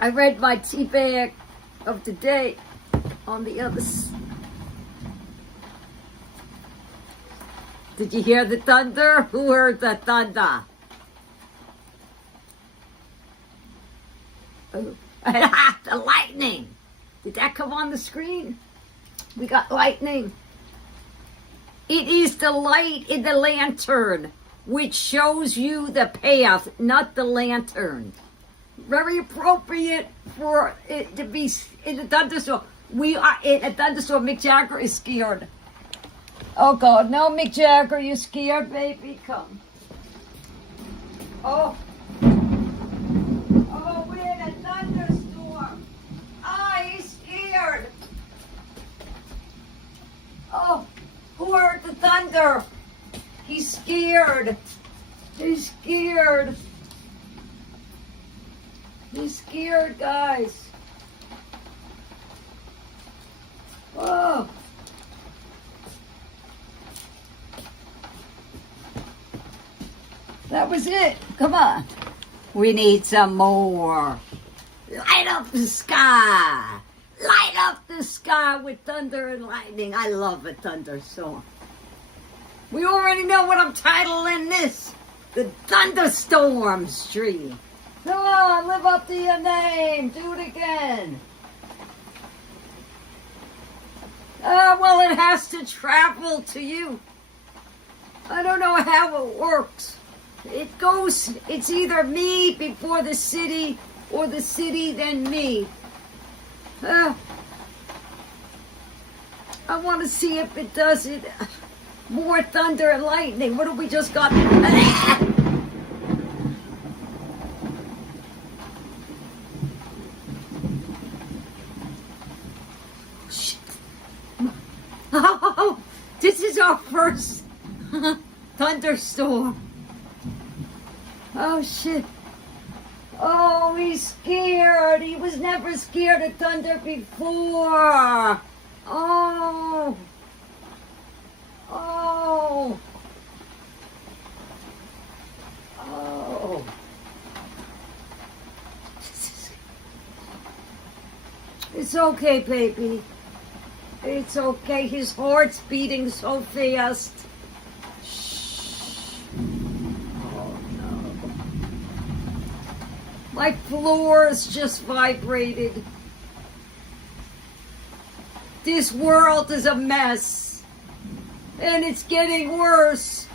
I read my tea bag of the day on the other side. Did you hear the thunder? Who heard the thunder? Oh. The lightning. Did that come on the screen? We got lightning. It is the light in the lantern which shows you the path, not the lantern. Very appropriate for it to be in a thunderstorm. We are in a thunderstorm. Mick Jagger is scared. Oh God, no, Mick Jagger, you scared, baby? Come. Oh. Oh, we're in a thunderstorm. Ah, he's scared. Oh, who heard the thunder? He's scared. He's scared. He's scared, guys. Oh. That was it. Come on. We need some more. Light up the sky. Light up the sky with thunder and lightning. I love a thunderstorm. We already know what I'm titling this. The Thunderstorm Stream. Come on, live up to your name. Do it again. Well, it has to travel to you. I don't know how it works. It's either me before the city or the city then me. I want to see if it does it. More thunder and lightning. What have we just got? Shit. Oh, this is our first thunderstorm. Oh, shit. Oh, he's scared. He was never scared of thunder before. Oh. Oh. Oh. It's okay, baby. It's okay. His heart's beating so fast. My floors just vibrated. This world is a mess. And it's getting worse.